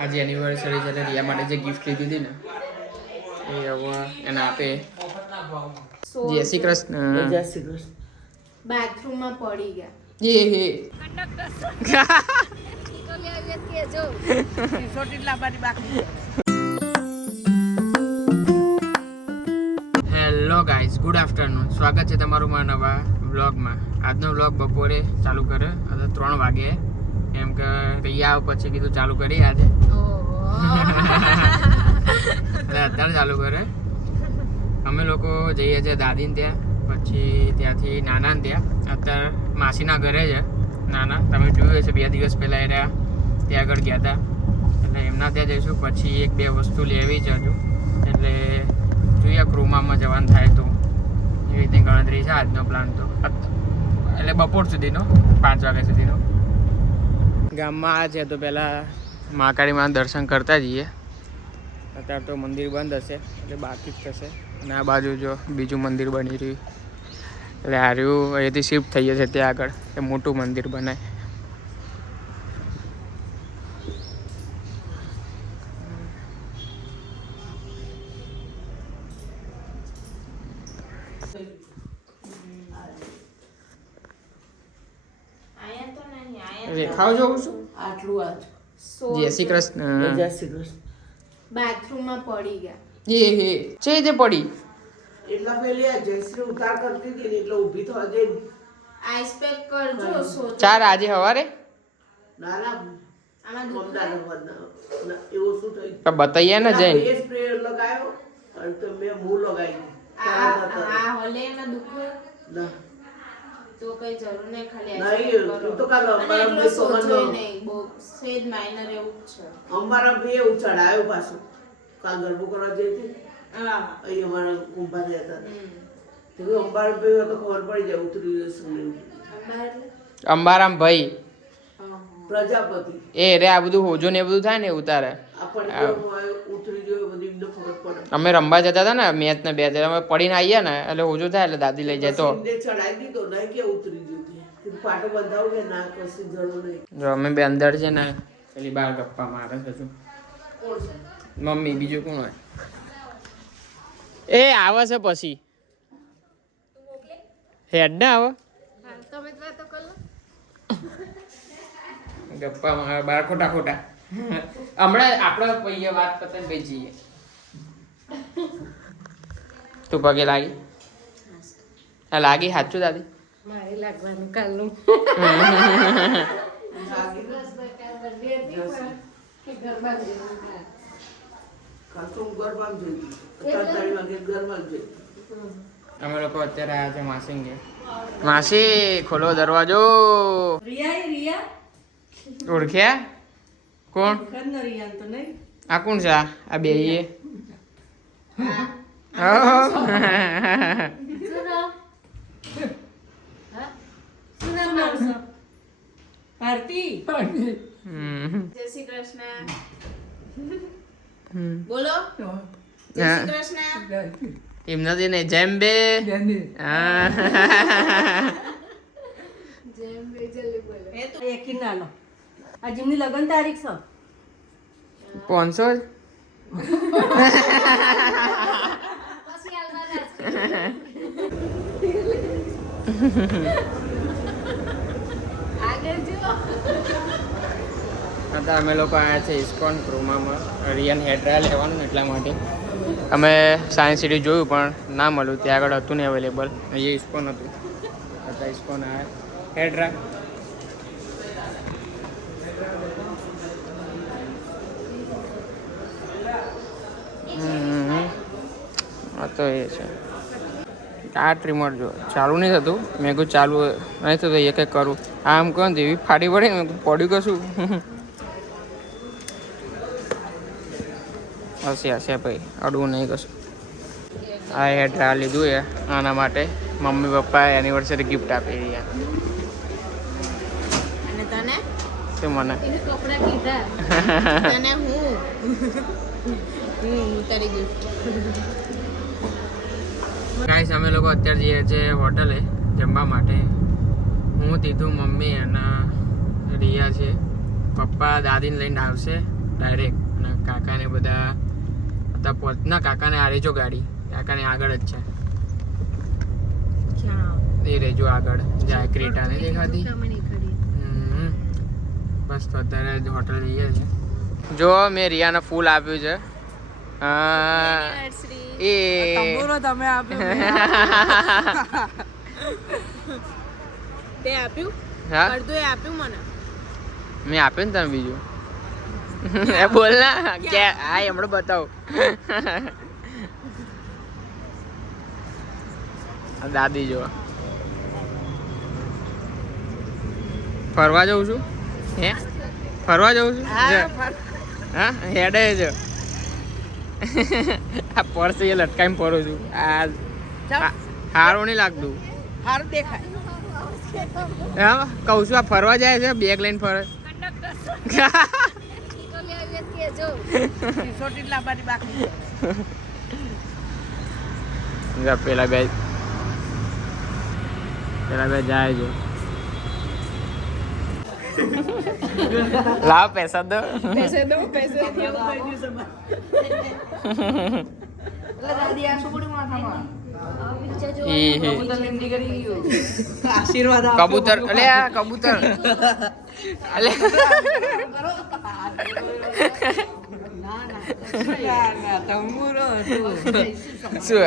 આજે એનિવર્સરી છે રિયા માટે જે ગિફ્ટ લીધી હતી ને એ હવે એને આપે. જય શ્રી કૃષ્ણ. જય શ્રી કૃષ્ણ. બાથરૂમમાં પડી ગયા. Hello guys, good afternoon. સ્વાગત છે તમારું મારા નવા વ્લોગમાં. આજનો વ્લોગ બપોરે ચાલુ કર્યો, હવે 3 વાગે, કેમ કે રિયા આવે પછી કીધું ચાલુ કરીએ આજે. એટલે અત્યારે ચાલુ કરે. અમે લોકો જઈએ છીએ દાદીને ત્યાં, પછી ત્યાંથી નાનાને ત્યાં. અત્યારે માસીના ઘરે છે નાના, તમે જોયું હશે 2 દિવસ પહેલાં એ રહ્યા ત્યાં આગળ ગયા હતા. એટલે એમના ત્યાં જઈશું, પછી 1-2 વસ્તુ લેવી છે હજુ. એટલે જોઈએ ક્રોમામાં જવાનું થાય તો એવી રીતની ગણતરી છે આજનો પ્લાન તો. એટલે બપોર સુધીનો, 5 વાગ્યા સુધીનો. ગામમાં આ છે તો પહેલાં મહાકાળી માના દર્શન કરતા જઈએ. અત્યારે તો મંદિર બંધ હશે એટલે બાકી જ થશે. અને આ બાજુ જો બીજું મંદિર બની રહ્યું, એટલે હાર્યું અહીંયાથી શિફ્ટ થઈ જશે ત્યાં આગળ, એ મોટું મંદિર બનાય. રેખાઓ જોઉં છું. આટલું આજ. જય શ્રી કૃષ્ણ. જય શ્રી કૃષ્ણ. બાથરૂમમાં પડી ગયા. છે તે પડી. એટલા પેલી આ જયશ્રી ઉતાર કરતી હતી ને એટલે ઊભી થવા જઈ. આઈસ પેક કરજો. સોજો. 4 આજે સવારે ના ના આમાં દુખ એવું શું થયું? તો બતાઈએ ને જઈને. એ સ્પ્રે લગાવ્યો અને તો મેં મું લગાવી. આ હલે એમાં દુખ ના તો કઈ જરૂર નહીં, ખાલી નહીં, તું તો કાલ અમારા બે સોનો નહીં, બહુ સેજ માઇનર એવું જ છે. અમારા બે એવું ચડાયો પાછું. કાલ ગરબો કરવા જઈ હતી હા. અહીં અમારા કુંભા રહેતા હમ. તો અંબાર બે તો ખબર પડી જાય ઉતરી જશે નહીં. અંબાર એટલે? અંબારામ ભાઈ પ્રજાપતિ એ રે આ બધું હોજો ને એ બધું થાય ને ઉતારે. આપણને ઉતરી જોઈએ બધી એમને ખબર પડે. અમે રમવા જતા હતા ને મેચ ને 2 અમે પડીને આવીએ ને એટલે હોજો થાય એટલે દાદી લઈ જાય તો સિંધે ચડાઈ દીધો નહીં કે ઉતરી જતી પાટો બંધાવ કે ના કશી જરૂર નહીં. જો અમે બે અંદર છે ને પેલી બાર ગપ્પા મારે છે. શું કોણ છે? મમ્મી, બીજું કોણ હોય? એ આવે છે પછી હેડ ના આવે ગપ્પા મારે બાર ખોટા ખોટા. હમણાં આપણે પૈયે વાત પતંગ ભાઈ જઈએ. તું પગે લાગી? હા લાગી. સાચું દાદી? મારે લાગવાનું કાલનું. અમે લોકો અત્યારે આવ્યા છે માસી ઘેર. માસી ખોલો દરવાજો. ઓળખ્યા? કોણ આ? કોણ છે આ બે? જય શ્રી કૃષ્ણ. બોલો. જય શ્રી કૃષ્ણ. એમ નથી ને જેમ બે. જેમ બે જલ્દી બોલો. એ તો એકી ના લો. આ જીમની લગન તારીખ છે 500 જ. પછી આલવાના આગળ જો. અત્યારે અમે લોકો આવ્યા છે ઇસ્કોન ક્રોમામાં રિયન હેર ડ્રાયર લેવાનું ને એટલા માટે. અમે સાયન્સ સિટી જોયું પણ ના મળ્યું, ત્યાં આગળ હતું ને અવેલેબલ. અહીંયા ઇસ્કોન હતું, અત્યારે ઇસ્કોન આવ્યા હેર ડ્રાયર. હા તો એ છે. આ ટ્રીમર જો ચાલુ નહીં થતું. મેં કહું ચાલુ નહીં થતું, એ કંઈક કરું. આમ કહો ને એવી ફાડી પડે ને, પડ્યું કશું. હશે ભાઈ, અડવું નહીં કશું. આ હેર ડ્રાયર લીધું છે આના માટે. મમ્મી પપ્પાએ એનિવર્સરી ગિફ્ટ આપી રહ્યા. અને તને શું મને કપડા કીધા તને હું તારી ગિફ્ટ. ગાઈસ અમે લોકો અત્યારે જઈએ છીએ હોટલે જમવા માટે. હું તીધું, મમ્મી અને રિયા છે. પપ્પા દાદીને લઈને આવશે ડાયરેક્ટ. અને કાકાને બધા હતા ના કાકાને આ રેજો ગાડી, કાકાને આગળ જ છે એ રેજો આગળ જાય ક્રેટા ને દેખાતી. બસ તો અત્યારે જ હોટલ જઈએ છે. જો મેં રિયાને ફૂલ આપ્યું છે. એ તમે આપ્યું તે આપ્યું હા અડધું આપ્યું મને. મેં આપ્યું ને તને બીજું. એ બોલ ના કે હા હમણાં બતાવ. દાદી જો ફરવા જઉં છું. હે ફરવા જઉં છું. હા હેડે છે. આ પર્સ એ લટકાઈને ફરું છું. આ સારું નહીં લાગતું. સારું દેખાય. હા કહું છું આ ફરવા જાય છે બેગ લઈને ફરે. પેલા બે જાય છે. લાવ પૈસા દો. આશીર્વાદ કબૂતર અલે આ કબૂતર અલે શું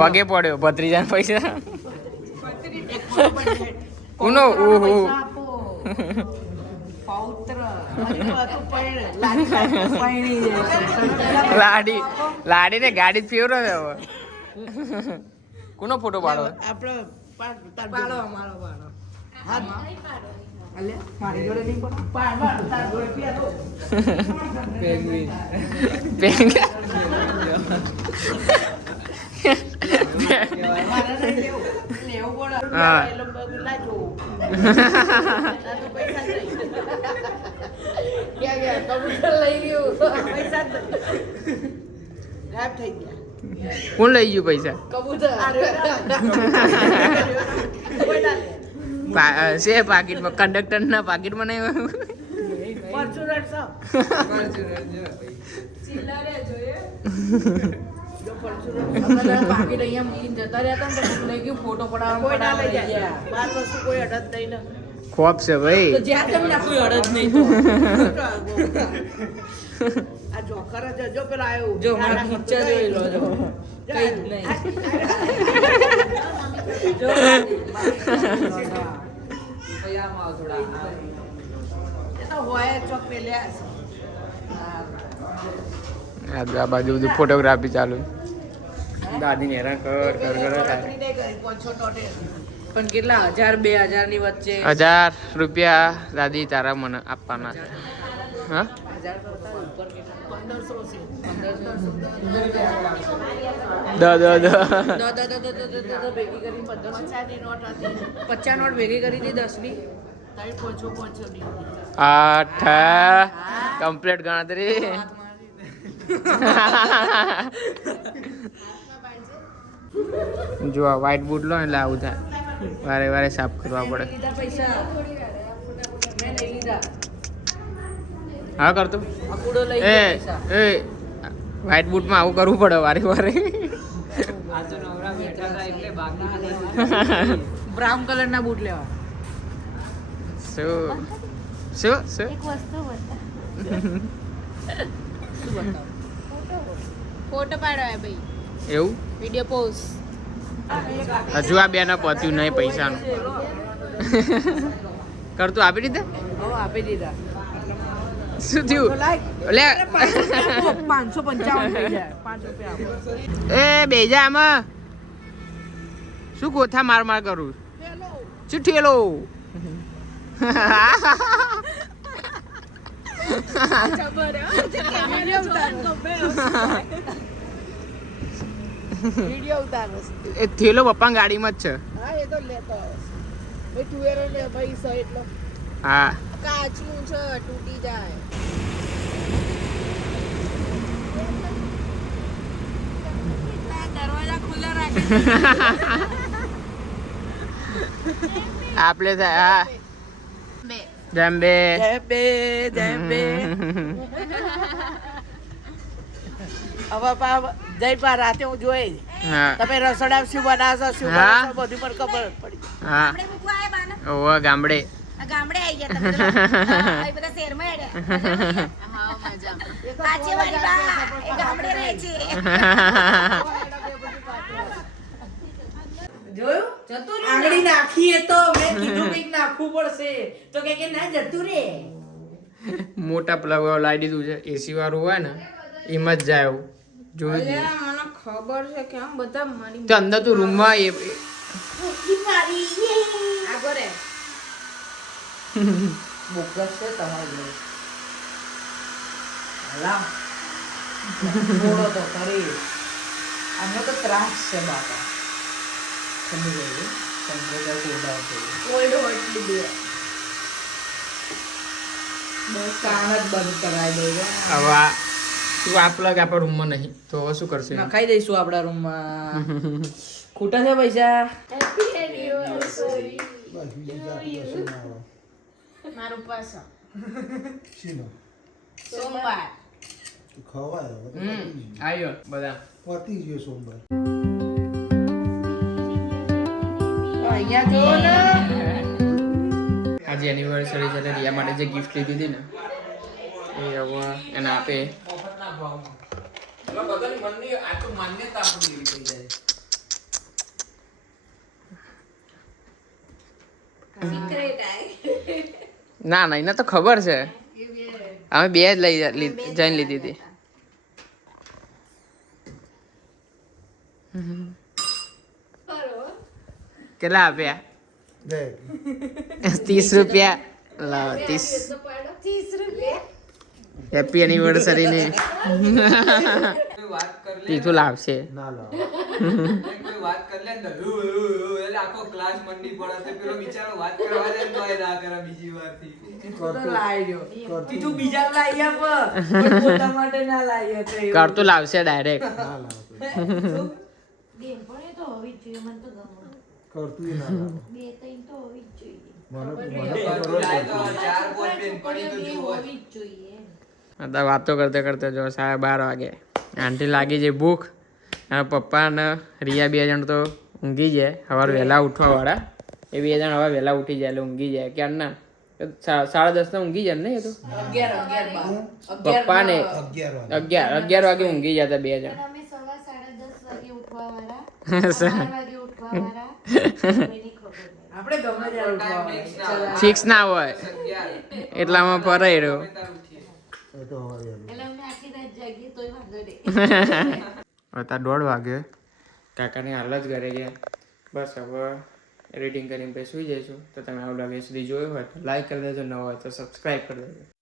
પગે પડ્યો ભત્રીજાના પૈસા કોનો ઓહો લાડી લાડીને ગાડી જ ફેવરો છે હવે. કોનો ફોટો પાડો? કોણ લઈ ગયું પૈસા? છે પાકીટમાં, કંડક્ટર ના પાકીટમાં નહીં. ફોટો પડાવવા ખોપ છે ભાઈ. જો મારા ખીચા જોઈ લો. જો કઈ જ નહીં. આ બાજુ બધું ફોટોગ્રાફી ચાલુ. દાદીને હેરાન કર કર કર થાય. પણ કેટલા 1000-2000 ની વચ્ચે 1000 રૂપિયા દાદી તારા મને આપવાના છે. હા 1500 ભેગી કરી 50 નોટ ભેગી કરી હતી 10 ની. 8 કમ્પ્લીટ ગણતરી. જો આ વ્હાઈટ બૂટ લો એટલે આવું થાય. વારે વારે સાફ કરવા પડે. પૈસા મેં લઈ લીધા. હા કરતો અકુડો લઈ એ ગયા પૈસા. એ વ્હાઈટ બૂટમાં આવું કરવું પડે વારે વારે. બ્રાઉન કલર ના બૂટ લેવા. શું શું શું એક વસ્તુ બતા. શું બતાવો? ફોટો પાડવા ભાઈ. એવું વિડિયો પોઝ. હજુ આ બેને પત્યું નહીં પૈસાનું. કરતું આપી દીધે. હવે આપી દીધા. શું થયું લે 555 થઈ જાય. 5 રૂપિયા એ બેજા આમાં શું ગોથા માર માર કરું? શું ઠેલો? વિડિયો ઉતારો. એ થેલો પપ્પા ગાડીમાં જ છે. હા એ તો લેતો આવે. ભાઈ ટુવેર ને ભાઈ સો એટલો હા કાચનું છે તૂટી જાય. દરવાજા ખુલ્લા રાખે. આપણે થાય હા જંબે જય બે હવે જય પા રાતે હું જોઈ હા તમે રસોડા શું બનાવશો શું હા. બનાવશો બધું પણ ખબર પડી હા ઓવા ગામડે ગામડે આવી ગયા તમે બધા શહેરમાં હેડ્યા હા મજા સાચી વાળી બા એ ગામડે રહે છે જોયું આંગળી નાખીએ તો મેં કીધું કંઈક નાખવું પડશે તો કે ના જતું રે મોટા પ્લગ લાવી દીધું છે એસી વાળું હોય ને એમાં જ જાય એવું જોયું જ નહીં. મને ખબર છે કે આમ બધા મારી તો અંદર તું રૂમમાં આગળ રે બોગસ છે તમારી જોડે હલા થોડો તો કરી આમને તો ત્રાસ છે બાપા સમજી ગયું કમ્પ્યુટર કોડા છે ઓલ્ડ હોટ લીધી બસ કામ જ બંધ કરાવી દઈએ હવે તું આ પ્લગ આપણા રૂમમાં નહીં તો હવે શું કરશે નખાઈ દઈશું આપણા રૂમમાં ખૂટા છે પૈસા મારું પાછા શીનો સોમવાર ખવાય આવ્યો બધા પતી ગયો સોમવાર અહીંયા જો ને આજે એનિવર્સરી છે એટલે રિયા માટે જે ગિફ્ટ લીધી હતી ને એ હવે એને આપે ના ના એને તો ખબર છે અમે બે જ જઈને લીધી હતી કેટલા આપ્યા 30 રૂપિયા લાવ 30 હેપી એનિવર્સરી ની તીથું લાવશે ના લાવ કોઈ વાત કર લે ને એટલે આખો ક્લાસ મંડી પડે તો પેલો બિચારો વાત કરવા જાય તો એ ના કરે બીજી વારથી તો લાવી દો તું બીજા લાવી આપ પણ પોતા માટે ના લાવી હતો એવું. કરતું લાવશે ડાયરેક્ટ ના લાવ બેનપણી તો હોવી જ જોઈએ મને તો ગમે કરતું ના લાવ બે ત્રણ તો હોવી જ જોઈએ મને તો લાય તો ખબર ચાર બોલ પેન પડી તો બે જુઓ હોવી જ જોઈએ હતા વાતો કરતે કરતે જો 12:30 વાગે આંટી લાગી જાય ભૂખ અને પપ્પા અને રિયા બે જણ તો ઊંઘી જાય સવારે વહેલા ઉઠવા વાળા એ બે જણ હવે વહેલા ઉઠી જાય એટલે ઊંઘી જાય ક્યારના 10:30 ઊંઘી જાય ને એ તો 11 પપ્પા ને 11 વાગે ઊંઘી જતા બે જણ અમે સવાર 10:30 વાગે ઉઠવા વાળા 12 વાગે ઉઠવા વાળા કોઈની ખબર નહીં આપણે ગમે ત્યારે ઉઠવા ફિક્સ ના હોય 11 એટલામાં ફરાઈ રહ્યો એ તો હવે એટલે અમે આખી રાત જાગીએ તોય વાંધો નહીં હતા 1:30 વાગે કાકાને હાલ જ ઘરે ગયા બસ હવે એડિટિંગ કરીને પછી સુઈ જઈશું તો તમે આવું લાગે સુધી જોયું હોય તો લાઈક કરી દેજો ન હોય તો સબસ્ક્રાઈબ કરી દેજો